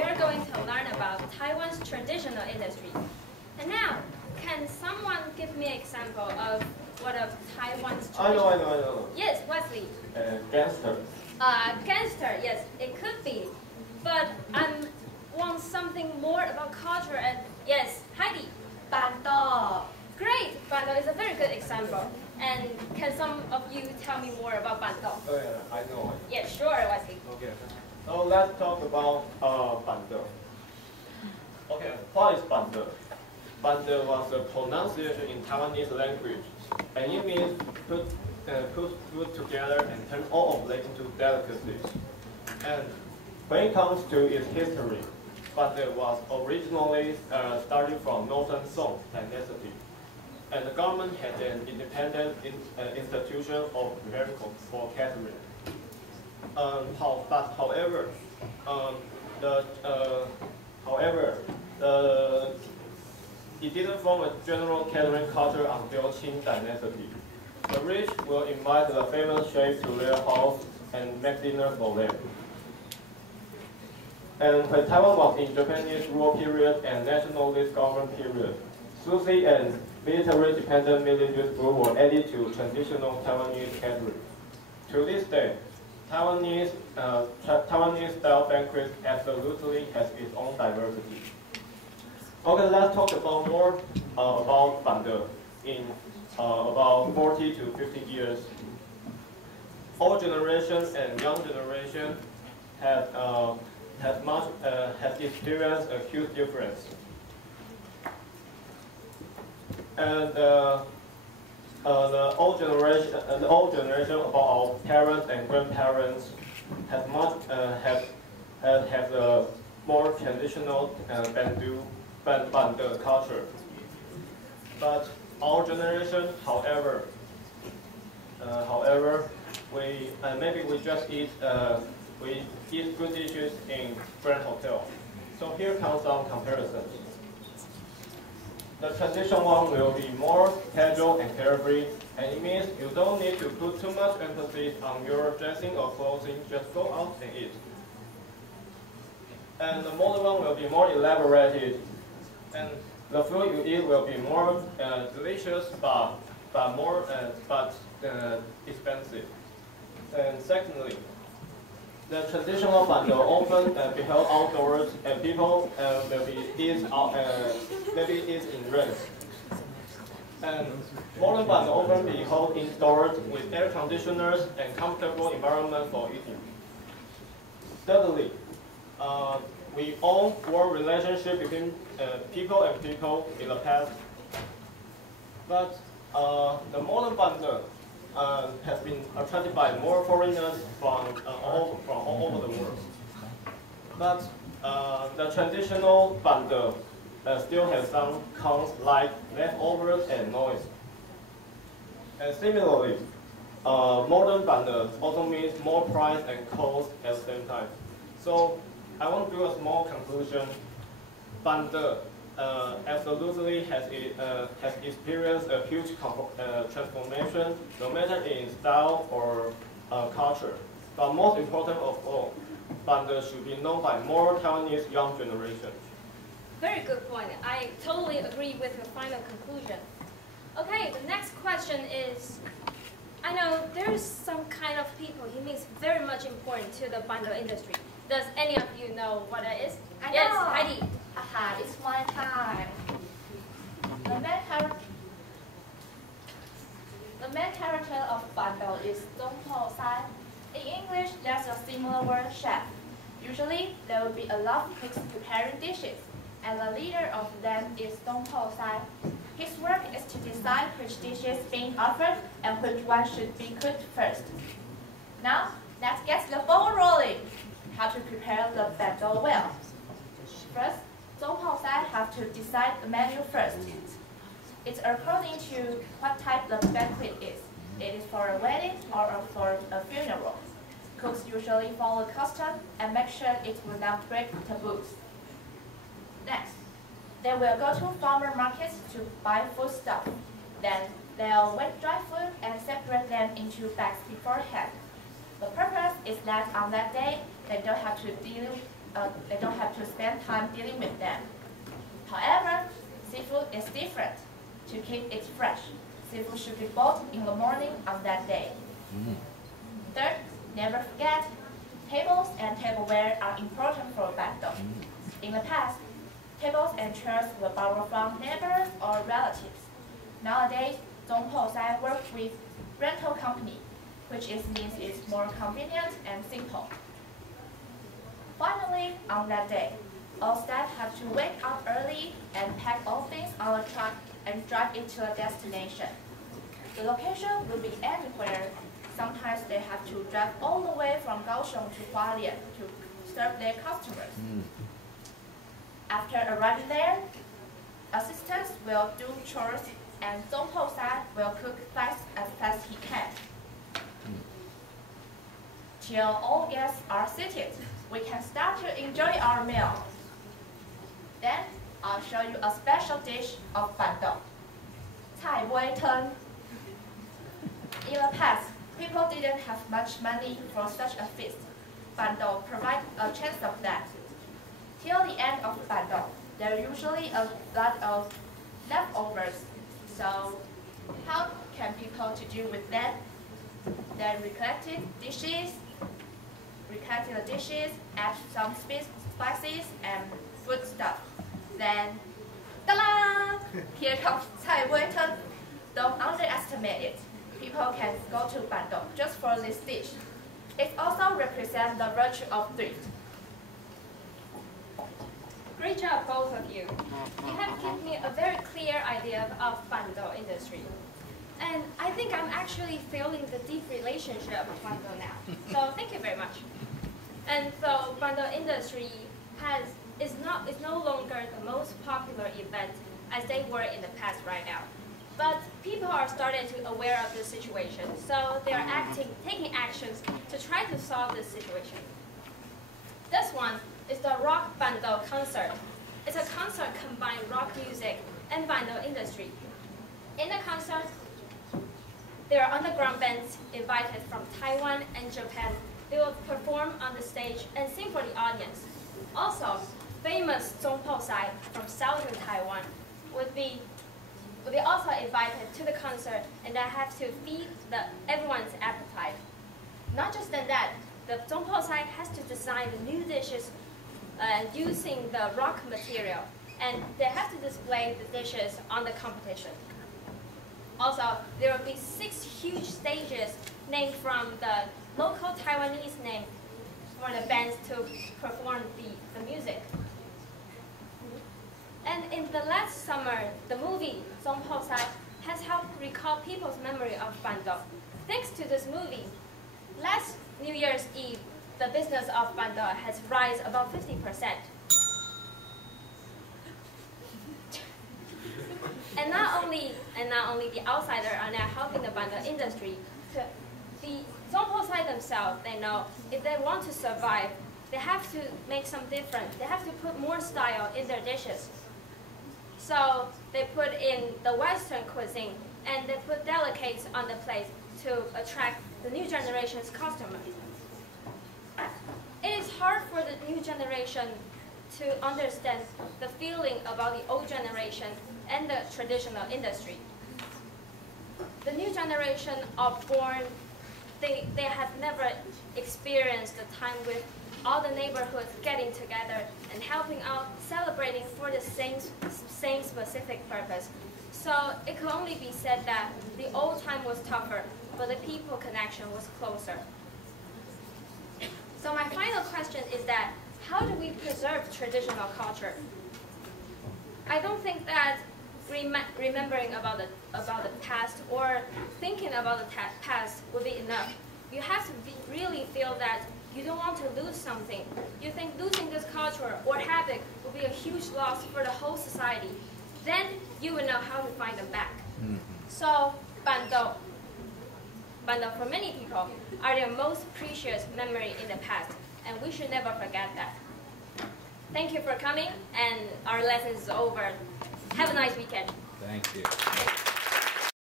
we are going to learn about Taiwan's traditional industry. And now, can someone give me an example of what of Taiwan's traditional? I know. Yes, Wesley. Gangster. Gangster, yes, it could be. But I want something more about culture and, yes, Heidi. Bando. Great, Bando is a very good example. And can some of you tell me more about Bando? Oh yeah, I know. Yeah, sure, Wesley. Okay. So let's talk about Bando. Okay, what is Bando? Bando was a pronunciation in Taiwanese language, and it means put food together and turn all of them into delicacies. And when it comes to its history, Bando was originally started from Northern Song dynasty, and the government had an independent institution of preparing for catering. It didn't form a general catering culture until Qing dynasty. The rich will invite the famous chefs to their house and make dinner for them. And when Taiwan was in Japanese rule period and nationalist government period, sushi and military-dependent villages food were added to traditional Taiwanese catering. To this day, Taiwanese style banquet absolutely has its own diversity. Okay, let's talk about more about Bando in about 40 to 50 years. Old generation and young generation has experienced a huge difference. And the old generation about our parents and grandparents has a more traditional Bando culture. But our generation, however, maybe we just eat good dishes in grand hotel. So here comes some comparisons. The traditional one will be more casual and carefree, and it means you don't need to put too much emphasis on your dressing or clothing, just go out and eat. And the modern one will be more elaborated, and the food you eat will be more delicious, but expensive. And secondly, the traditional Bando often be held outdoors, and people will be maybe eat in rain. And modern Bando often be held indoors with air conditioners and comfortable environment for eating. Thirdly, we own war relationship between people and people in the past, but the modern Bando has been attracted by more foreigners from all over the world. But the traditional Bando still has some cons like leftovers and noise. And similarly, modern Bando also means more price and cost at the same time. So I want to do a small conclusion. Bando absolutely has experienced a huge transformation, no matter in style or culture. But most important of all, Bando should be known by more Taiwanese young generation. Very good point. I totally agree with your final conclusion. Okay, the next question is, I know there's some kind of people he means very much important to the Bando industry. Does any of you know what it is? I yes, know. Heidi. Aha, it's my time. The main character of Bando is Dong Po Sai. In English, there's a similar word, chef. Usually, there will be a lot of cooks preparing dishes, and the leader of them is Dong Po Sai. His work is to decide which dishes being offered and which one should be cooked first. Now, let's get the ball rolling. How to prepare the bando well. First, Dong Po Sai have to decide the menu first. It's according to what type the banquet is. It is for a wedding or for a funeral. Cooks usually follow custom and make sure it will not break taboos. Next, they will go to farmer markets to buy foodstuff. Then they'll wet dry food and separate them into bags beforehand. The purpose is that on that day, they don't have to deal they don't have to spend time dealing with them. However, seafood is different. To keep it fresh, seafood should be bought in the morning on that day. Third, never forget, tables and tableware are important for Bando. In the past, tables and chairs were borrowed from neighbors or relatives. Nowadays, Zongpo Sai works with rental company, which means it's more convenient and simple. Finally, on that day, all staff have to wake up early and pack all things on a truck and drive it to a destination. The location will be anywhere. Sometimes they have to drive all the way from Kaohsiung to Hualien to serve their customers. After arriving there, assistants will do chores and Zongpo Sai will cook as fast he can. Till all guests are seated, we can start to enjoy our meal. Then, I'll show you a special dish of Bando, Cai Wei Teng. In the past, people didn't have much money for such a feast. Bando provides a chance of that. Till the end of Bando, there are usually a lot of leftovers. So, how can people to do with that? Then recollect the dishes, add some spices and food stuff. Then, ta-da! Here comes Cai Wei Teng. Don't underestimate it. People can go to Bando just for this dish. It also represents the virtue of thrift. Great job, both of you. You have given me a very clear idea of Bando industry. And I think I'm actually feeling the deep relationship of Bando now. So thank you very much. And so Bando industry is no longer the most popular event as they were in the past right now. But people are starting to aware of this situation, so they are taking actions to try to solve this situation. This one is the Rock Bando concert. It's a concert combining rock music and Bando industry. In the concert, there are underground bands invited from Taiwan and Japan. They will perform on the stage and sing for the audience. Also, famous Zongpo Sai from southern Taiwan would be also invited to the concert, and that have to feed everyone's appetite. Not just that, the Zongpo Sai has to design the new dishes using the rock material, and they have to display the dishes on the competition. Also, there will be 6 huge stages named from the local Taiwanese name for the bands to perform the music. And in the last summer, the movie Zongpo Sai has helped recall people's memory of Bando. Thanks to this movie, last New Year's Eve, the business of Bando has risen about 50%. And not only the outsiders are now helping the Bando industry, the Zongpo Sai themselves, they know if they want to survive, they have to make some difference. They have to put more style in their dishes. So they put in the Western cuisine, and they put delicates on the plate to attract the new generation's customers. It is hard for the new generation to understand the feeling about the old generation and the traditional industry. The new generation are born, they have never experienced the time with all the neighborhoods getting together and helping out, celebrating for the same specific purpose. So it could only be said that the old time was tougher, but the people connection was closer. So my final question is that, how do we preserve traditional culture? I don't think that remembering about the past or thinking about the past would be enough. You have to really feel that you don't want to lose something. You think losing this culture or habit will be a huge loss for the whole society. Then you will know how to find them back. So Bando for many people are their most precious memory in the past, and we should never forget that. Thank you for coming, and our lesson is over. Have a nice weekend. Thank you.